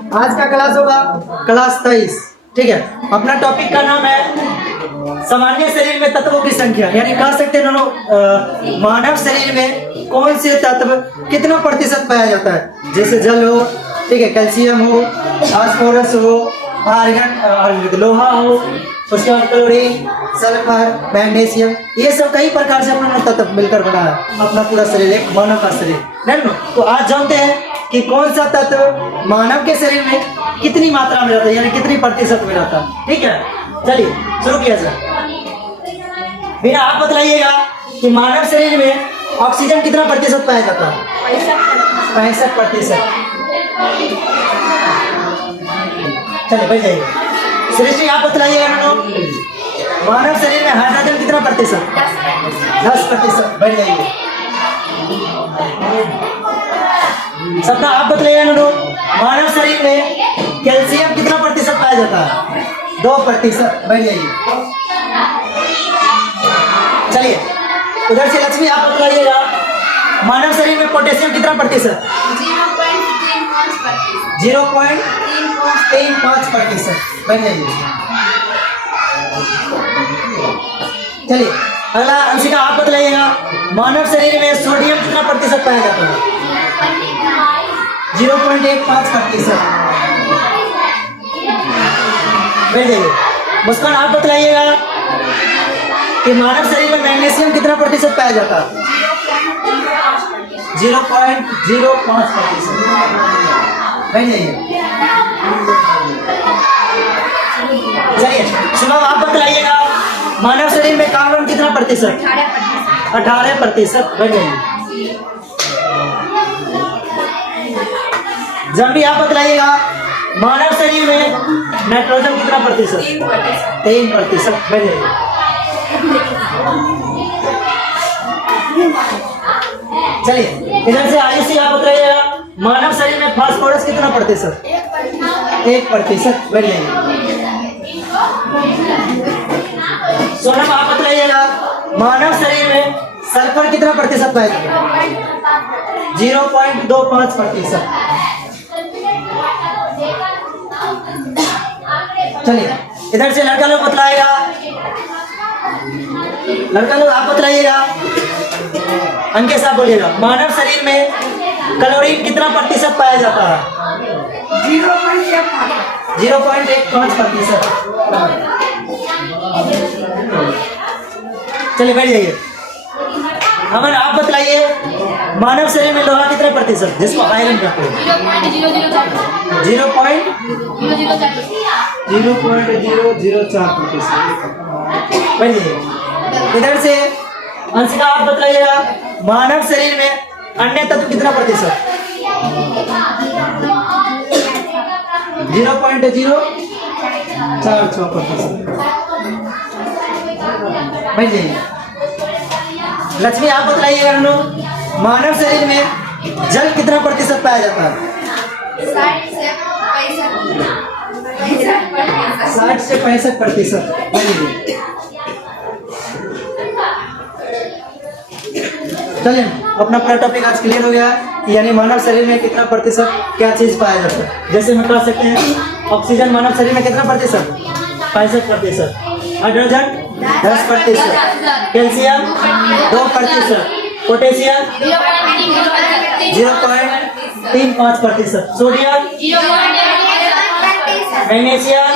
आज का क्लास होगा क्लास 23। ठीक है, अपना टॉपिक का नाम है सामान्य शरीर में तत्वों की संख्या, यानी कह सकते हैं दोनों मानव शरीर में कौन से तत्व कितना प्रतिशत पाया जाता है। जैसे जल हो, ठीक है, कैल्शियम हो, फास्फोरस हो, आर्गन लोहा हो, उसके बाद क्लोरीन, सल्फर, मैग्नीशियम, ये सब कई प्रकार से अपना तत्व मिलकर बना है अपना पूरा शरीर, एक मानव का शरीर। तो आज जानते हैं कि कौन सा तत्व मानव के शरीर में कितनी मात्रा में रहता है, यानी कितनी प्रतिशत में रहता है। ठीक है, चलिए शुरू किया जाए। बिना आप बतलाइएगा कि मानव शरीर में ऑक्सीजन कितना प्रतिशत पाया जाता है। 65%। चलिए बैठ जाइए। श्रेष्ठी आप बतलाइएगा मानव शरीर में हाइड्रोजन कितना प्रतिशत। 10%। बैठ जाइए। सपना आप बतलाइएगा मानव शरीर में कैल्शियम कितना प्रतिशत पाया जाता है। 2%। बैठ जाइए। चलिए उधर से लक्ष्मी आप बतलाइएगा मानव शरीर में पोटेशियम कितना प्रतिशत। 0.35%। बैठ जाइए। चलिए अगला अंशिका आप बतलाइएगा मानव शरीर में सोडियम कितना प्रतिशत पाया जाता है। 0.15%। बैठ जाइए। मुस्कान आप बतलाइएगा कि मानव शरीर में मैग्नीशियम कितना प्रतिशत पाया जाता है। 0.05%। बैठ जाइए। चलिए शुभम आप बतलाइएगा मानव शरीर में कार्बन कितना प्रतिशत। 18%। बैठ जाइए। जब आप बतलाइएगा मानव शरीर में नाइट्रोजन कितना प्रतिशत। 3%। बैठ जाइए। चलिए इधर से आयुषी आप बतलाइएगा मानव शरीर में फास्फोरस कितना प्रतिशत। 1%। बैठ जाइए। सोनम आप बतलाइएगा मानव शरीर में सल्फर कितना प्रतिशत पाया जाता है। 0.25%। चलिए इधर से लड़का लोग बतलाएगा, लड़का लोग आप बतलाइएगा, अंकेश आप बोलिएगा मानव शरीर में क्लोरीन कितना प्रतिशत पाया जाता है। 0.15%। चलिए बैठ जाइए। अमन आप बतलाइए मानव शरीर में लोहा कितना प्रतिशत, जिसको आयरन कहते हैं। 0.004%। बैठ जाइए। इधर से अंशिका आप बतलाइएगा मानव शरीर में अन्य तत्व कितना प्रतिशत। 0.046%। बैठ जाइए। लक्ष्मी आप बतलाइएगा मानव शरीर में जल कितना प्रतिशत पाया जाता है। 60 से 65%। चलिए अपना पूरा टॉपिक आज क्लियर हो गया, यानी मानव शरीर में कितना प्रतिशत क्या चीज पाया जाता है। जैसे हम कह सकते हैं ऑक्सीजन मानव शरीर में कितना प्रतिशत। 65%। Hydrogen 10%। Calcium 2%। Potassium 0.35%। Sodium, magnesium,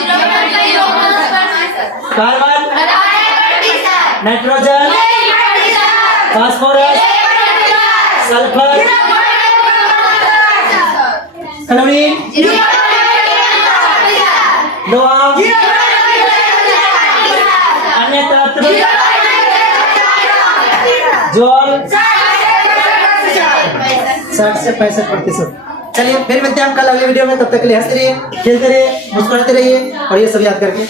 carbon, nitrogen, phosphorus, sulphur, chlorine, लोहा, अन्य तत्व, जल 60 से 65%। चलिए फिर मिलते हैं हम कल अगले वीडियो में, तब तक के लिए हंसते रहिए, खेलते रहिए, मुस्कुराते रहिए और ये सब याद करके